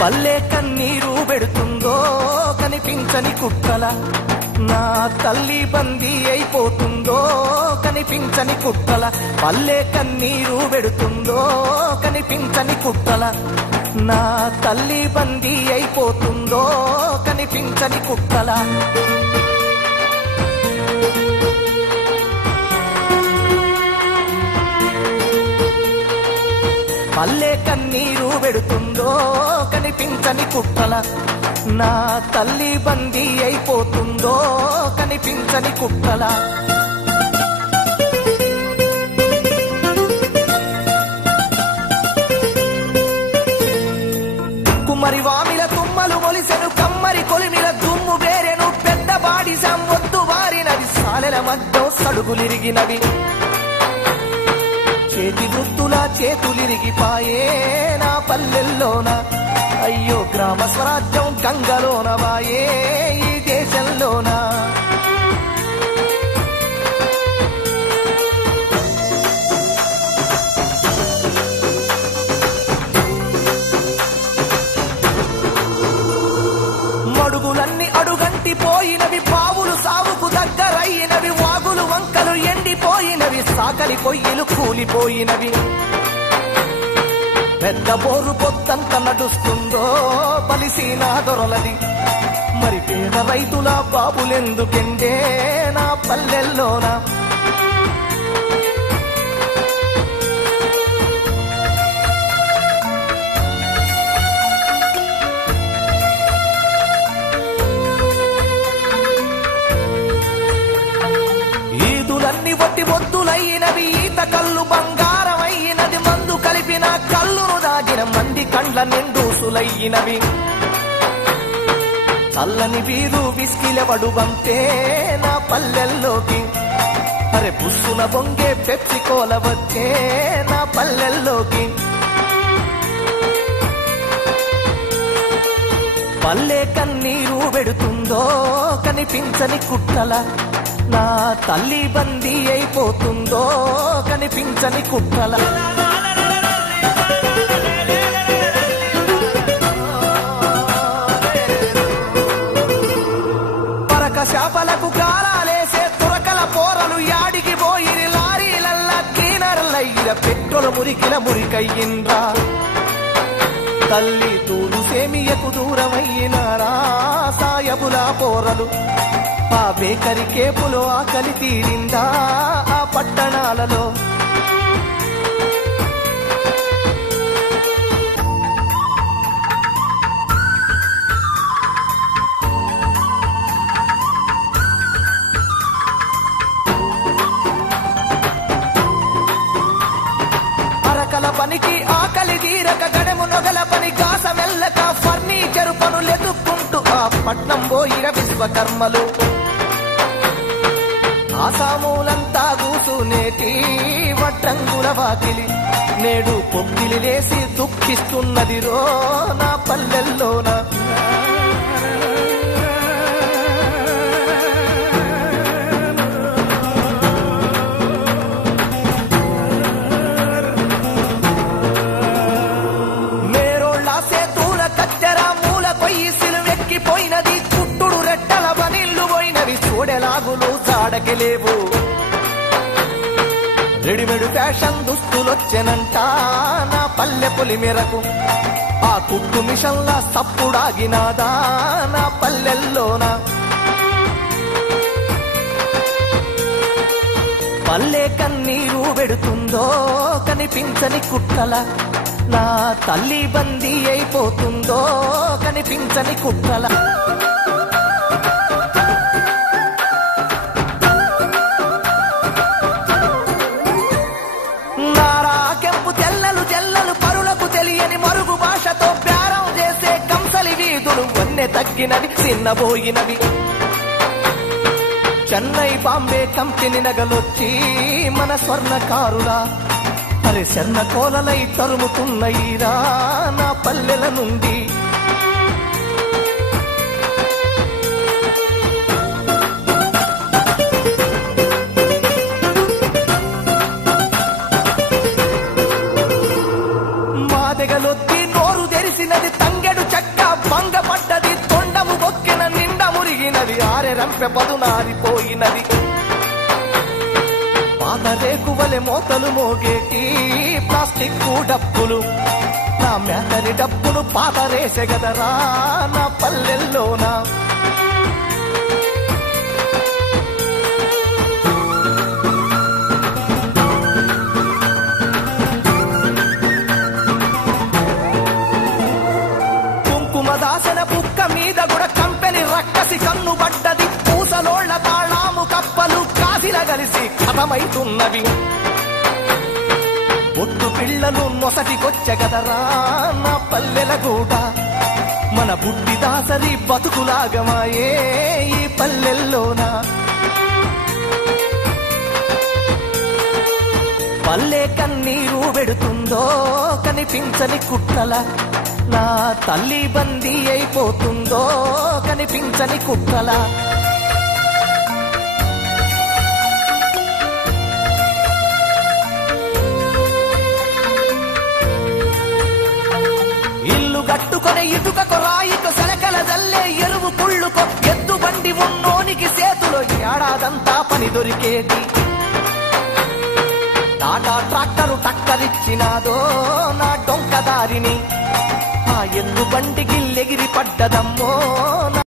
పల్లె కన్నీరు పెడుతుందో కనిపించని కుక్కల, నా తల్లి బందీ అయిపోతుందో కనిపించని కుక్కల. పల్లె కన్నీరు పెడుతుందో కనిపించని కుక్కల, నా తల్లి బందీ అయిపోతుందో కనిపించని కుక్కల. పల్లె కన్నీరు పెడుతుందో కనిపించని కుక్కల, నా తల్లి బందీ అయిపోతుందో కనిపించని కుక్కల. కుమ్మరి వామిల తుమ్మలు మొలిసెను, కమ్మరి కొలిమిల దుమ్ము వేరెను, పెద్ద బాడి సంబొద్దు వారినవి, సాలెల మధ్య సడుగులిరిగినవి, చేతి వృత్తుల చేతులిరిగిపాయే నా పల్లెల్లోన. అయ్యో గ్రామ స్వరాజ్యం గంగలోన వాయే ఈ దేశంలోన. మడుగులన్నీ అడుగంటి పోయినవి, పావులు సావుకు దగ్గరయినవి, వాగులు వంకలు ఎండిపోయినవి, సాకలి పొయ్యిలు కూలిపోయినవి, పెద్ద బోరు పొత్తంత నడుస్తుందో బలిసీనా దొరలది. మరి పేద రైతుల బాబులెందుకెండే నా పల్లెల్లోన. ఈదులన్నీ వట్టి వద్దులైనవి, ఈత కళ్ళు బంగారమైనది, మందు కలిపిన కళ్ళును దాగిన మంది కండ్ల నిండూసులయ్యినవి, చల్లని వీరు విస్కిలవడు వంతే నా పల్లెల్లోకి. అరే బుస్సున బొంగే పెప్సి కోల వచ్చే నా పల్లెల్లోకి. పల్లె కన్నీరు పెడుతుందో కనిపించని కుక్కల, నా తల్లి బందీ అయిపోతుందో కనిపించని కుక్కల. పరక శాపలకు గాలాలేసే తురకల పోరలు యాడికి పోయిరి, లారీలల్లా క్లీనర్లయ్యిర, పెట్రోలు మురికిల మురికయ్యిండ్రా. తల్లి తూలు సేమియకు దూరమయ్యినారా సాయబుల పోరలు. ఆ బేకరి కేపులో ఆకలి తీరిందా ఆ పట్టణాలలో. అరకల పనికి ఆకలి తీరక, గడము నొగల పని గాస మెల్లక, ఫర్నిచర్ పనులెదుక్కుంటూ ఆ పట్నం పోయిన విశ్వకర్మలు. ఆసామూలంతా కూసునేటి వడ్రంగుల వాకిలి, నేడు పొక్కిలి లేసి దుఃఖిస్తున్నది రో నా పల్లెల్లోన. మేరోళ్ళ సేతుల కత్తెర మూల కొయ్యి సిలువెక్కిపోయినది, చుట్టుడు రెట్టల బనిల్లు పోయినవి, చూడెలాగులు జాడకెలేవు. రెడీమేడ్ ఫ్యాషన్ దుస్తులొచ్చెనంట నా పల్లె పొలి మేరకు, ఆ కుట్టు మిషన్ల సప్పుడాగినాదా నా పల్లెల్లోన. పల్లె కన్నీరు పెడుతుందో కనిపించని కుక్కల, నా తల్లి బందీ అయిపోతుందో కనిపించని కుక్కల. నారా కెంపు తెల్లలు జల్లలు పరులకు తెలియని మరుగు భాషతో ప్యారం చేసే కంసలి వీధులు వన్నె తగ్గినవి, చిన్నబోయినవి. చెన్నై బాంబే కంపెనీ నగలొచ్చి మన స్వర్ణకారులా, అరే శర్ణ కోలలై తరుముతున్నయిరా నా పల్లెల నుండి. మాదెగలొత్తి నోరు తెరిచి మెరిసినది తంగెడు చెక్క భంగపడ్డది తొండము బొక్కిన నిండ మురిగినది ఆరెరంపె పదునారిపోయినది పాత రేకువలె మోతలు మోగేటి ప్లాస్టిక్ డప్పులు నా మేతరి డప్పులు పాత రేసెగదరా నా పల్లెల్లోనా దాసన బుక్క మీద కూడా కంపెనీ రక్కసి కన్ను పడ్డది పూసలోళ్ల తాళాము కప్పలు కాసిల కలిసి కథమైతున్నవి ఒట్టు పిల్లలు నొసటికొచ్చగదరా నా పల్లెల గూడ మన బుడ్డి దాసరి బతుకులాగమాయే ఈ పల్లెల్లోనా పల్లె కన్నీరు పెడుతుందో కనిపించని కుట్రల నా తల్లి బందీ అయిపోతుందో కనిపించని కుట్రల ఇల్లు కట్టుకొని ఇటుకకు రాయికు సెలకల జల్లే ఎరువు కుళ్ళుకో ఎద్దు బండి ఉన్నోనికి చేతులో ఏడాదంతా పని దొరికేది టాటా ట్రాక్టరు టక్కరిచ్చినాదో నా డొంకదారిని ఆ ఎద్దు బండికి ఎగిరి పడ్డదమ్మో నా